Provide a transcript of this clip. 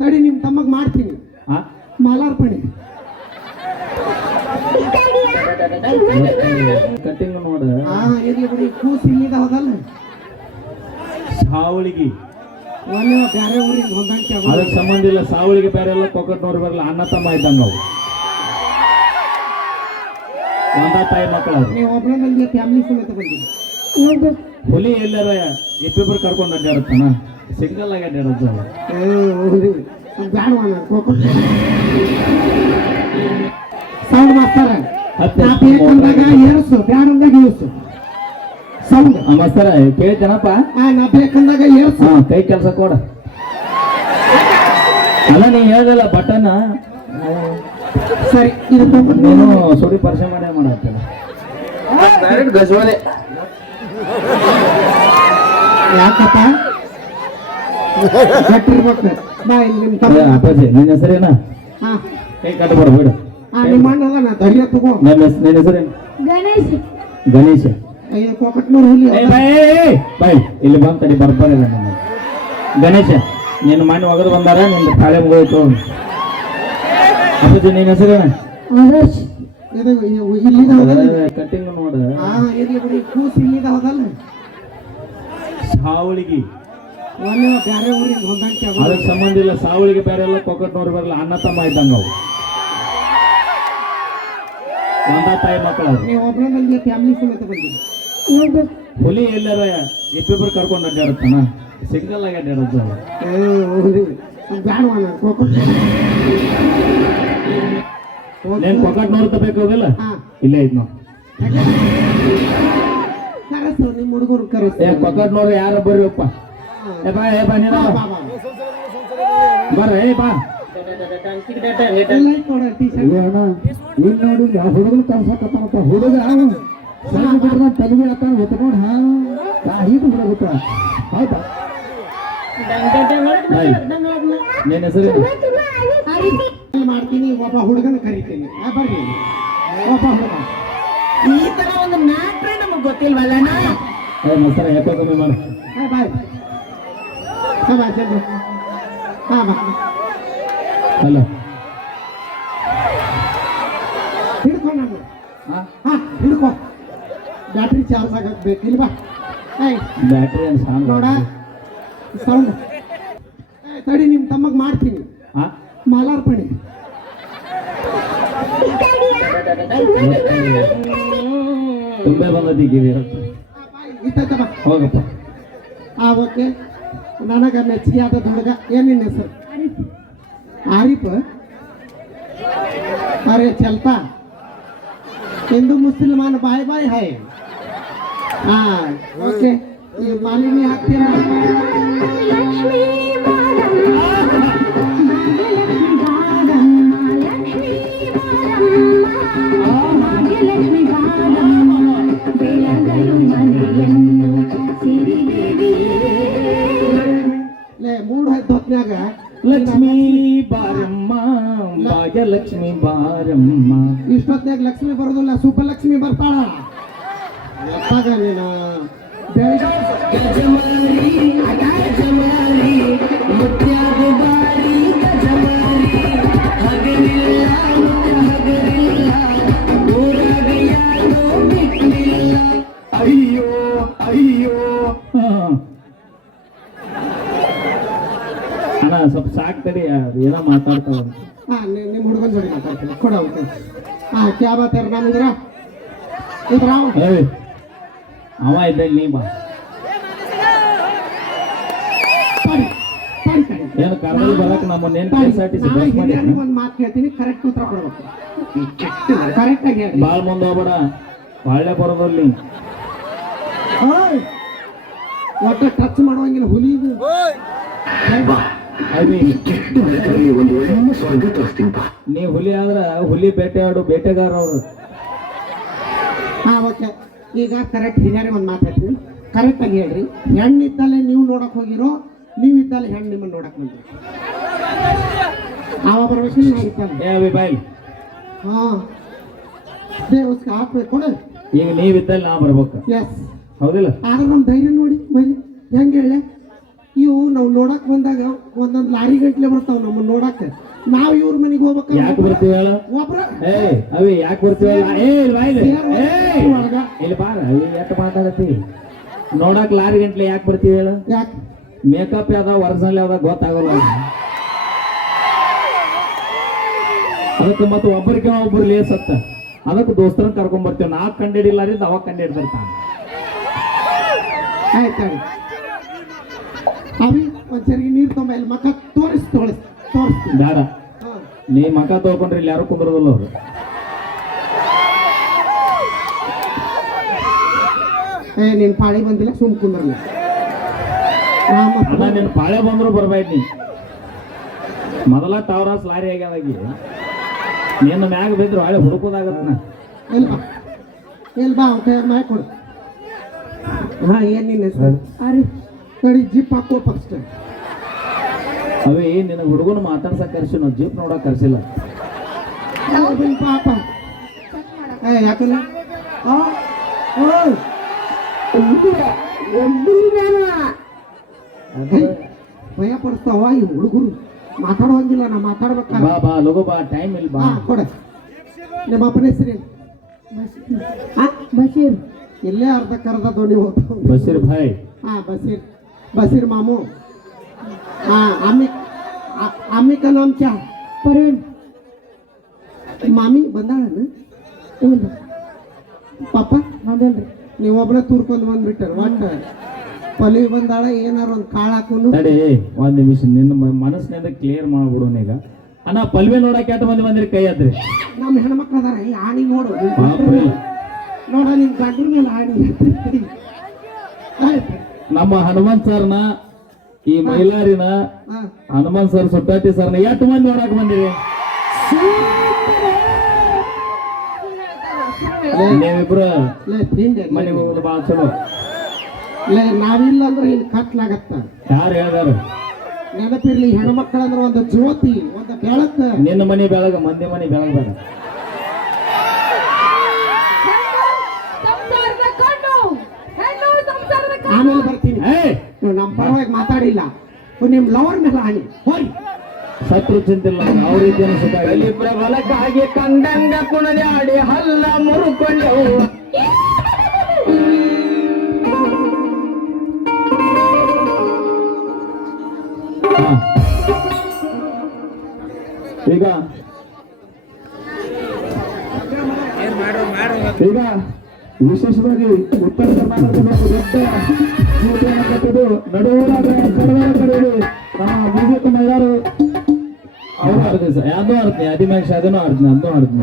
ತಡಿ ನಿಮ್ಮ ತಮ್ಮಗ್ ಮಾಡ್ತೀನಿ ಮಾಲಾರ್ಪಣೆ. ಕಟಿಂಗ್ ನೋಡ ಇರ್ಲಿ ಬಿಡಿ, ಕೂಸಿ ಇದಾವದಲ್ಲ ಸಾವಳಿಗೆ ಒಳ್ಳೆ ಬೇರೆ ಊರಿಗೆ ಹೊಂದಾಣಿಕೆ ಆಗೋದು. ಅದಕ್ಕೆ ಸಂಬಂಧ ಇಲ್ಲ. ಸಾವಳಿಗೆ ಬೇರೆ ಎಲ್ಲ ಕೊಕ್ಕಟ್ನವ್ರು ಬರಲ್ಲ, ಅಣ್ಣ ತಮ್ಮ ಇದ್ದಂಗ ಅವು ಒಂದ ತಾಯಿ ಮಕ್ಕಳು. ನೀವು ಒಬ್ಬರ ಮಂದಿ ಫ್ಯಾಮಿಲಿ ಸಮೇತ ಬಂದಿರಿ. ಹುಲಿ ಎಲ್ಲಾರ ಇಬ್ಬಿಬ್ರು ಕರ್ಕೊಂಡು ಅಡ್ಡಾಡುತ್ತಾನ, ಸಿಂಗಲ್ ಆಗಿ ಅಡ್ಡಾಡುತ್ತ. ಬ್ಯಾಡವಾನ ಸೌಂಡ್ ಮಾಸ್ತರ ಬೇಕಂದಾಗ ಏರ್ಸು, ಬ್ಯಾಡಂದಾಗ ಇಳಿಸು ಸೌಂಡ್. ಮಾಸ್ತರ ಕೇಳಿದ್ದೇನಪ್ಪ, ನಾ ಬೇಕಂದಾಗ ಏರ್ಸು. ಕೈ ಕೆಲಸ ಕೊಡ. ಅಲ್ಲ ನೀ ಹೇಳ್ದಲ್ಲ ಬಟನ್ ಸರಿ, ಇದು ನೀನು ಸುಡಿ ಪರಿಚಯ ಮಾಡತ್ತಲ್ಲ ಗಜವಾಲೆ ಯಾಕಪ್ಪ ಗಟ್ಟಿರ್ಬೇಕು. ಬಾ ಇಲ್ಲಿ ನಿಮ್ಮ ತಮ್ಮ ಅಪ್ಪಾಜಿ ನಿನ್ನ ಹೆಸರೇನ? ಕೈ ಕಟ್ಟಬೇಡ ಬಿಡು. ನಿಮ್ಮ ಅಣ್ಣ ನಾ ಧೈರ್ಯ ತಗೋ. ನಿನ್ನ ಹೆಸರೇನು? ಗಣೇಶ್. ಗಣೇಶ. ಕೊಕಟ್ನೂರು ಹುಲಿ ಬಾಯ್ ಇಲ್ಲಿ ಬಂತಡಿ ಬರ್ಬಾರಿಲ್ಲ ನನ್ನ ಗಣೇಶ. ನಿನ್ನ ಮಣ್ಣು ಒಗದು ಬಂದಾರ, ನಿನ್ನ ತಾಳೆ ಮುಗೋಯ್ತು. ಅಪ್ಪಾಜಿ ನಿನ್ನ ಹೆಸರೇನ? ಕಟಿಂಗ್ ನೋಡ ಇರ್ಲಿ ಬಿಡಿ, ಕೂಸಿ ಇದಾವದಲ್ಲ ಸಾವಳಿಗೆ ಒಳ್ಳೆ ಬೇರೆ ಊರಿಗೆ ಹೊಂದಾಣಿಕೆ ಆಗೋದು. ಅದಕ್ಕೆ ಸಂಬಂಧ ಇಲ್ಲ. ಸಾವಳಿಗೆ ಬೇರೆ ಎಲ್ಲ ಕೊಕ್ಕಟ್ನವ್ರು ಬರಲ್ಲ, ಅಣ್ಣ ತಮ್ಮ ಇದ್ದಂಗ ಅವು ಒಂದ ತಾಯಿ ಮಕ್ಕಳು. ನೀವು ಒಬ್ಬರ ಮಂದಿ ಫ್ಯಾಮಿಲಿ ಸಮೇತ ಬಂದಿರಿ. ಹುಲಿ ಎಲ್ಲಾರ ಇಬ್ಬಿಬ್ರು ಕರ್ಕೊಂಡು ಅಡ್ಡಾಡುತ್ತಾನ, ಸಿಂಗಲ್ ಆಗಿ ಅಡ್ಡಾಡುತ್ತ. ಬ್ಯಾಡವಾನ ನೀನ್ ಕೊಕ್ಕಟ್ನವ್ರು ತಗೋಬೇಕು ಹೋಗಿಲ್ಲ, ಇಲ್ಲೇ ಐತ್ ನಾವು. ಕರೆಸು ನಿಮ್ಮ ಹುಡುಗರು ಕರೆಸು. ಕೊಕ್ಕಟ್ನವ್ರು ಯಾರ ಬರ್ರಿಯಪ್ಪ. ನೀನ ಬರ್ರ ಬಾ. ನೀನ್ ನೋಡಿ ಹುಡುಗರು ಕರ್ಸಕತ್ತ ಹುಡುಗ ಸಣ್ಣ ಬಿಡ್ರ ತಲೆಗೆ ಹಾಕೊಂಡು ಹೊತ್ಕೊಂಡು ಹೀಗೆ ಬಿಡಬೇಕ. ಹೌದಾ? ನಿನ್ನ ಹೆಸರು? ಮಾಡ್ತೀನಿ, ಒಬ್ಬ ಹುಡುಗನ ಕರಿತೀನಿ. ಬರ್ರಿ ಒಬ್ಬ ಹುಡುಗ. ಈ ತರ ಒಂದು ಮ್ಯಾಟ್ರೇ ನಮಗ್ ಗೊತ್ತಿಲ್ವಲ್ಲ. ಮಸ್ತರ ಎಪ್ಪ ಕಮ್ಮಿ ಮಾಡು. ಬಾಯ್ ಬಾ ಅಲ್ಲ ಹಿಡ್ಕೊ ನಾನು. ಹಿಡ್ಕೊ, ಬ್ಯಾಟ್ರಿ ಚಾರ್ಜ್ ಆಗಕ್ ಬೇಕಿಲ್ವಾ? ಬ್ಯಾಟ್ರಿ ನೋಡ ಸೌಂಡ್. ತಡಿ ನಿಮ್ಮ ತಮ್ಮಗ್ ಮಾಡ್ತೀನಿ ಮಾಲಾರ್ಪಣೆ. ತುಂಬೆ ಬಂದೀವಿ ಹೋಗಪ್ಪ. ಓಕೆ, ನನಗ ಮೆಚ್ಚಿಗೆ ಆದ ಹುಡುಗ. ಏನಿನ್ನ ಹೆಸರು? आरिफ. अरे चलता, हिंदू मुसलमान बाय बाय है. हाँ ओके, ये मालिनी हाथी ले मूड है धोत्न्याಗ ಲಕ್ಷ್ಮೀ ಬಾರಮ್ಮ ಭಾಗ್ಯಲಕ್ಷ್ಮಿ ಬಾರಮ್ಮ. ಇಷ್ಟೊತ್ತಾಗ ಲಕ್ಷ್ಮಿ ಬರೋದಿಲ್ಲ, ಸುಬ್ಬಲಕ್ಷ್ಮಿ ಬರ್ತಾಳ. ಅಯ್ಯೋ ಅಯ್ಯೋ ಅಣ್ಣ ಸ್ವಲ್ಪ ಸಾಕ್ತಡಿ, ಏನೋ ಮಾತಾಡ್ತಾವ. ನಿಮ್ಮ ಹುಡುಗನ ಜೋಡಿ ಮಾತಾಡ್ತೀನಿ ಕೊಡ. ಕ್ಯಾ ಬಾತ್ ಯಾರ ನಾಮ ಇದ್ರ ಅವ ಇದ್ದಲ್ಲಿ ನೀ ಬಾ. ಏನು ಕರ್ನಲ್ಲಿ ಬರಕ್ ನಮ್ಮನ್ನೇನು KSRTC ಬಸ್ ಮಾಡಿ ಒಂದು ಮಾತು ಹೇಳ್ತೀನಿ, ಕರೆಕ್ಟ್ ಉತ್ತರ ಕೊಡ್ಬೇಕು. ಕರೆಕ್ಟ್ ಆಗಿ ಹೇಳಿ, ಭಾಳ ಮುಂದೆ ಹೋಗ್ಬೇಡ, ಒಳ್ಳೆ ಬರೋದಲ್ಲಿ ಒಟ್ಟು ಟಚ್ ಮಾಡುವಂಗಿಲ್ಲ. ಹುಲಿ ನೀ ಹುಲಿ ಆದ್ರ ಹುಲಿ ಬೇಟೆಯಾಡು ಬೇಟೆಗಾರ ಅವರು. ಓಕೆ, ಈಗ ಕರೆಕ್ಟ್ ಹಿರಿಯರೇ ಒಂದು ಮಾತಾಡ್ತೀನಿ, ಕರೆಕ್ಟ್ ಆಗಿ ಹೇಳ್ರಿ. ಹೆಣ್ಣಿದ್ದಲ್ಲೇ ನೀವು ನೋಡಕ್ ಹೋಗಿರೋ, ನೀವಿದ್ದಲ್ಲೇ ಹೆಣ್ಣು ನಿಮ್ಮನ್ನು ನೋಡಕ್ ಬಂದ್ರಿ. ಪ್ರವೇಶ ಬಾಯ್. ಹಾಕ್ಬೇಕು. ಈಗ ನೀವಿದ್ದಲ್ಲಿ ನಾ ಬರ್ಬೇಕು, ಎಸ್ ಹೌದಿಲ್ಲ? ಆದ್ರೆ ನಮ್ಮ ಧೈರ್ಯ ನೋಡಿ ಬೈಲಿ ಹೆಂಗೆ ಹೇಳೆ. ಇವು ನಾವು ನೋಡಕ್ ಬಂದಾಗ ಒಂದೊಂದ್ ಲಾರಿ ಗಂಟ್ಲೆ ಬರ್ತಾವ ನಮ್ಮನ್ನ ನೋಡಕ್. ನಾವ್ ಇವ್ರ ಮನೆಗೆ ಯಾಕೆ ಬರ್ತೀವಿ ಹೇಳ? ಒಬ್ರ ಅವಿ ಯಾಕೆ ಬರ್ತೀವಿ? ಇಲ್ಲಿ ಬಾರ ಅವಿ ಯಾಕೆ ಮಾತಾಡತಿ? ನೋಡಕ್ ಲಾರಿ ಗಂಟ್ಲೆ ಯಾಕೆ ಬರ್ತೀವಿ ಹೇಳ? ಯಾಕೆ ಮೇಕಪ್ ಯಾವ್ದ ಒರಿಜಿನಲ್ ಯಾವ್ದ ಗೊತ್ತಾಗಲ್ಲ. ಅದಕ್ಕೆ ಮತ್ತೆ ಒಬ್ಬರಿಗೆ ಒಬ್ರು ಲೇಸತ್ತ, ಅದಕ್ಕೆ ದೋಸ್ತರನ್ನ ಕರ್ಕೊಂಡ್ ಬರ್ತೀವಿ. ನಾ ಕಂಡಿಡಿಲ್ಲ ಅವಾಗ ಕಂಡಿಡ್ದಿರ್ತಾನೆ. ಆಯ್ತು ಅವಿ ಒಂದ್ಸರಿ ನೀರ್ ತೊಂಬ ಇಲ್ಲಿ ಮಕ್ಕ ತೋರಿಸ್ತೀನಿ ಬೇಡ, ನೀ ಮಕ ತಗೊಂಡ್ರೆ ಇಲ್ಲಿ ಯಾರು ಕುಂದ್ರದಲ್ಲ ಅವ್ರು. ನೀನ್ ಪಾಳಿ ಬಂದಿಲ್ಲ ಸುಮ್ ಕುಂದ್ರಲ್ಲ. ನಿನ್ ಪಾಳೆ ಬಂದ್ರು ಬರ್ಬೇಡ. ನೀ ಮೊದಲ ಟವರಾಸ್ ಲಾರಿ ಆಗ್ಯಾವಾಗಿ ನಿನ್ನ ಮ್ಯಾಗ ಬಿದ್ರು ಹಳೆ ಹುಡುಕೋದಾಗತ್ತ. ಎಲ್ ಬಾ ಅವ್ನ ಮ್ಯಾಗ ಕೊಡು. ಹಾ ಏನ್ ನಿನ್ನ ಹೆಸರು? ನೋಡಿ ಜಿಪ್ ಹಾಕೋ ಫಸ್ಟ್. ಅವೇ ನಿನಗೆ ಹುಡುಗನ ಮಾತಾಡ್ಸಕ್ ಕರ್ಸಿ, ನಾವು ಜೀಪ್ ನೋಡಕ್ ಕರ್ಸಿಲ್ಲ. ಪಾಪ ಯಾಕಲ್ಲ ಭಯ ಪಡಿಸ್ತಾವ ಈ ಹುಡುಗರು. ಮಾತಾಡುವಂಗಿಲ್ಲ, ನಾ ಮಾತಾಡ್ಬೇಕ. ಬಾ ಬಾ ಲಗು ಬಾ, ಟೈಮ್ ಇಲ್ಲ ಬಾ. ಕೊಡ. ನಿಮ್ಮ ಅಪ್ಪನ ಹೆಸರೇನು? ಬಶೀರ್. ಇಲ್ಲೇ ಅರ್ಧ ಧ್ವನಿ ಹೋಗ್ತಾವ. ಬಶೀರ್ ಭಾಯ್. ಹಾ बशीर मामू. हाँ आम्ही का नाम क्या? परवीन. ಮಾಮಿ ಬಂದಾಳನ? ಪಾಪ ಬಂದಲ್ರಿ. ನೀವು ಒಬ್ಬಳ ತೂರ್ಕೊಂಡು ಬಂದ್ಬಿಟ್ಟರು. ಒಟ್ಟು ಪಲ್ವಿ ಬಂದಾಳ, ಏನಾರ ಒಂದು ಕಾಳು ಹಾಕೊಂಡು. ತಡಿ ಒಂದ್ ನಿಮಿಷ, ನಿನ್ನ ಮನಸ್ಸಿನಿಂದ ಕ್ಲಿಯರ್ ಮಾಡ್ಬಿಡೋಣ ಈಗ. ಅಣ್ಣ ಪಲ್ವಿ ನೋಡಕ್ ಎಷ್ಟು ಮಂದಿ ಬಂದ್ರಿ? ಕೈ ಹತ್ರಿ. ನಮ್ಮ ಹೆಣ್ಮಕ್ಳು ಅದಾರ. ಆಣಿ ನೋಡು ನೋಡ, ನಿಮ್ ಗಂಡ್ರ ಮೇಲೆ ಆಣಿ. ನಮ್ಮ ಹನುಮಂತ್ ಸರ್ನ, ಈ ಮೈಲಾರಿನ ಹನುಮಂತ್ ಸರ್, ಸುಟ್ಟಾಟಿ ಸರ್ನ ಎಷ್ಟು ಮಂದಿ ನೋಡಕ್ ಬಂದಿರಿ? ನೀವಿಬ್ರು ಮನೆಗೆ ಹೋಗೋದು ಭಾಳ ಚಲೋ. ನಾವಿಲ್ಲ ಅಂದ್ರೆ ಇಲ್ಲಿ ಕತ್ಲಾಗತ್ತ. ಯಾರು ಹೇಳ್ದಾರ? ನೆನಪಿರ್ಲಿ, ಹೆಣ್ಮಕ್ಳಂದ್ರೆ ಒಂದು ಜ್ಯೋತಿ, ಒಂದು ಬೆಳಕ. ನಿನ್ನ ಮನೆ ಬೆಳಗ, ಮಂದಿ ಮನೆ ಬೆಳಗ್ಬೇಡ. ಆಮೇಲೆ ಬರ್ತೀನಿ. ನಮ್ಮ ಪರವಾಗಿ ಮಾತಾಡಿಲ್ಲ, ನಿಮ್ ಲವರ್ ಮೇಲೆ ಆಣಿ ಹೋಯ್. ಶತ್ರು ಚಿಂತಿಲ್ಲ, ಯಾವ ರೀತಿ ಅನಿಸುತ್ತಾ? ಹೊಲಕ್ಕಾಗಿ ಕಂಡಂಗ ಕುಣದಾಡಿ ಹಲ್ಲ ಮುರುಕೊಂಡೆವು. ಈಗ ಈಗ ವಿಶೇಷವಾಗಿ ಉತ್ತರ ಕರ್ನಾಟಕದ ದೊಡ್ಡ ನಡುವರಾಗ ಕಡೆಯಲ್ಲಿ ನಮ್ಮ ಬಿಜೆಪಿ ಮಹಿಳೆಯರು ಅವರು ಆಡ್ತೀನಿ ಸರ್. ಯಾವುದೂ ಆಡ್ತೀನಿ, ಅದಿಮೇಶ್ ಅದನ್ನು ಆಡ್ತೀನಿ, ಅದನ್ನು ಆಡ್ತೀನಿ.